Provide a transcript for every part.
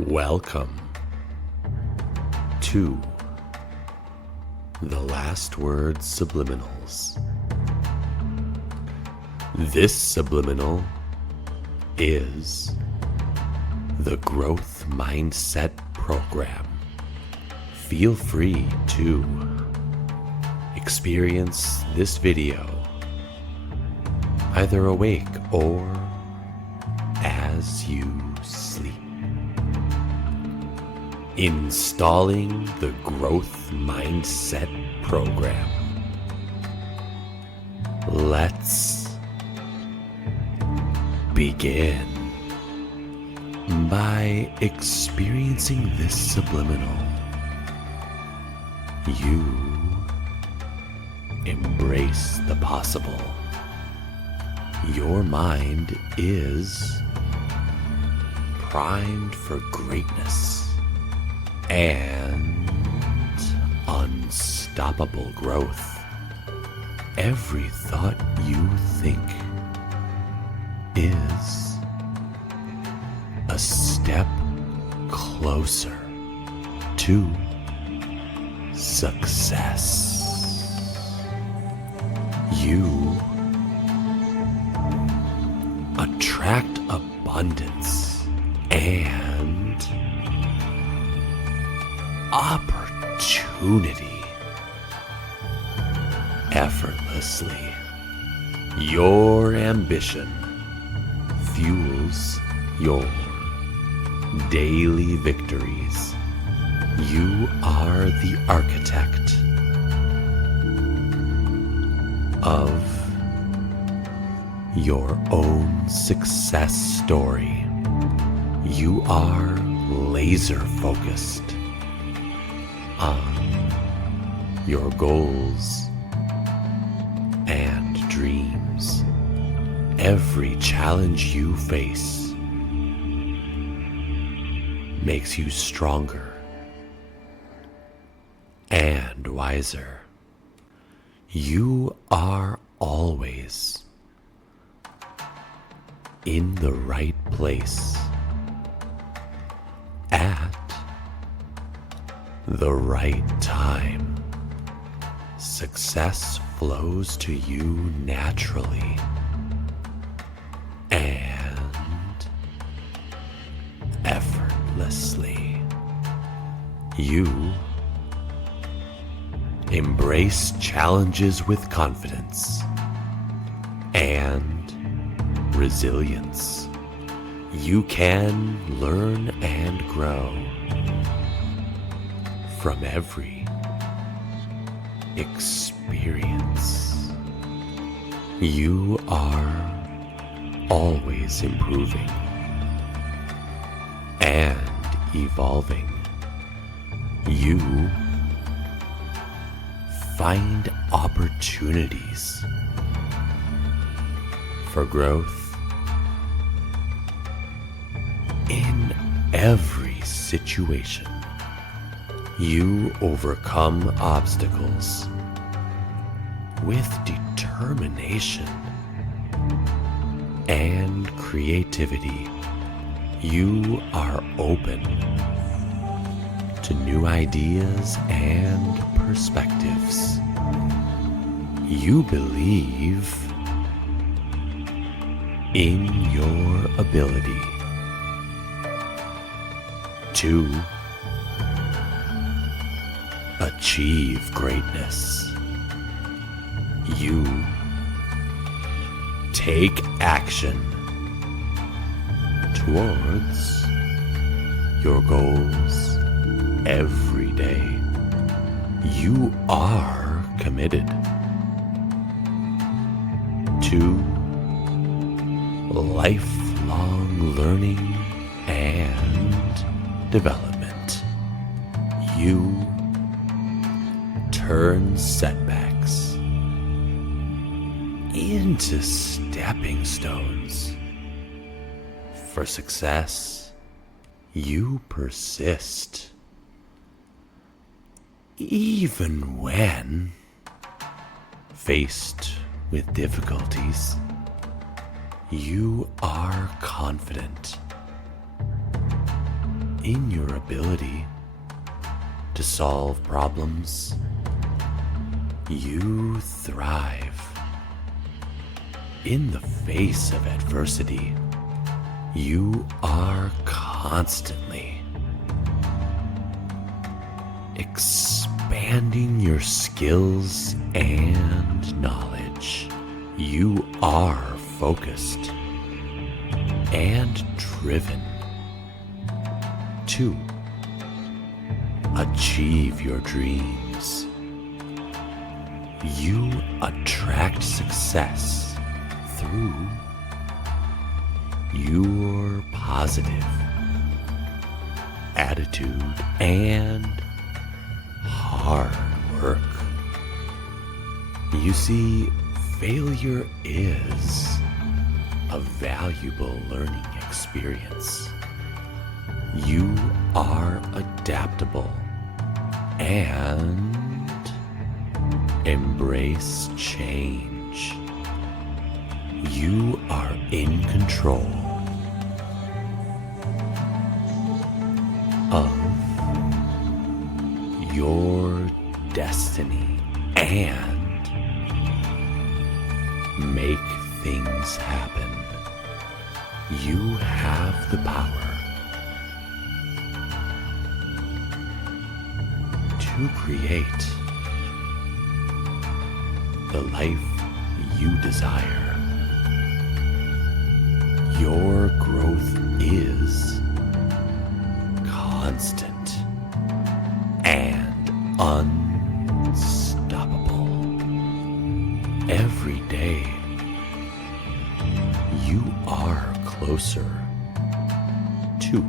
Welcome to the Last Word Subliminals. This subliminal is the Growth Mindset Program. Feel free to experience this video either awake or as you sleep. Installing the Growth Mindset Program. Let's begin by experiencing this subliminal. You embrace the possible. Your mind is primed for greatness and unstoppable growth. Every thought you think is a step closer to success. You attract abundance and opportunity effortlessly. Your ambition fuels your daily victories. You are the architect of your own success story. You are laser focused on your goals and dreams. Every challenge you face makes you stronger and wiser. You are always in the right place at the right time. Success flows to you naturally and effortlessly. You embrace challenges with confidence and resilience. You can learn and grow from every experience. You are always improving and evolving. You find opportunities for growth in every situation. You overcome obstacles with determination and creativity. You are open to new ideas and perspectives. You believe in your ability to achieve greatness. You take action towards your goals every day. You are committed to lifelong learning and development. You turn setbacks into stepping stones for success. You persist even when faced with difficulties. You are confident in your ability to solve problems. You thrive. In the face of adversity, you are constantly expanding your skills and knowledge. You are focused and driven to achieve your dreams. You attract success through your positive attitude and hard work. You see, failure is a valuable learning experience. You are adaptable and embrace change. You are in control of your destiny and make things happen. You have the power to create the life you desire. Your growth is constant and unstoppable. Every day, you are closer to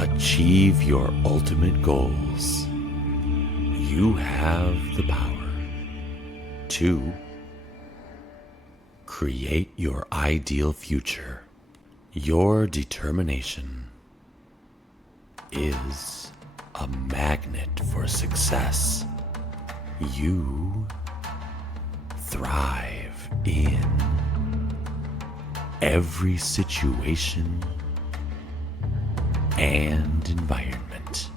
achieve your ultimate goals. You have the power to create your ideal future. Your determination is a magnet for success. You thrive in every situation and environment.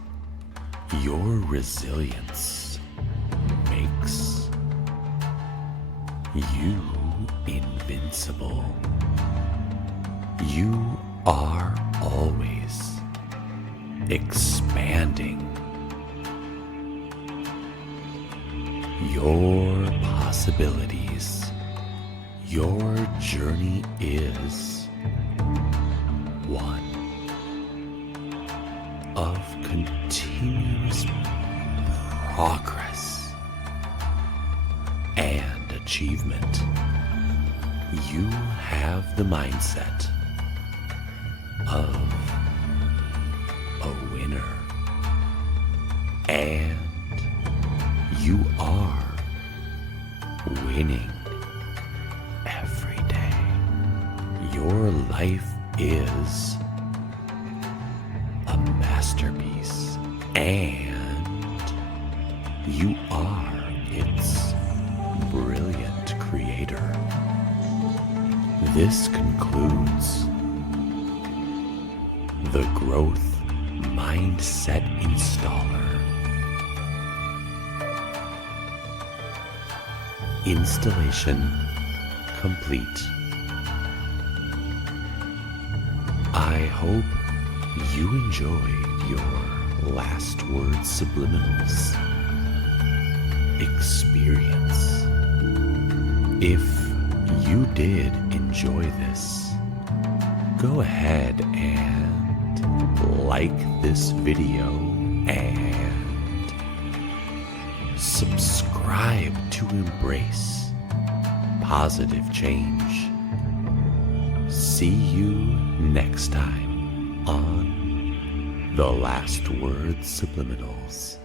Your resilience makes you invincible. You are always expanding your possibilities. Your journey is one of continuous progress and achievement. You have the mindset of a winner, and you are winning every day. Your life is a masterpiece, and you are its brilliant creator. This concludes the Growth Mindset Installer. Installation complete. I hope you enjoyed your last word subliminals experience. If you did enjoy this, go ahead and like this video and subscribe to embrace positive change. See you next time on The Last Word Subliminals.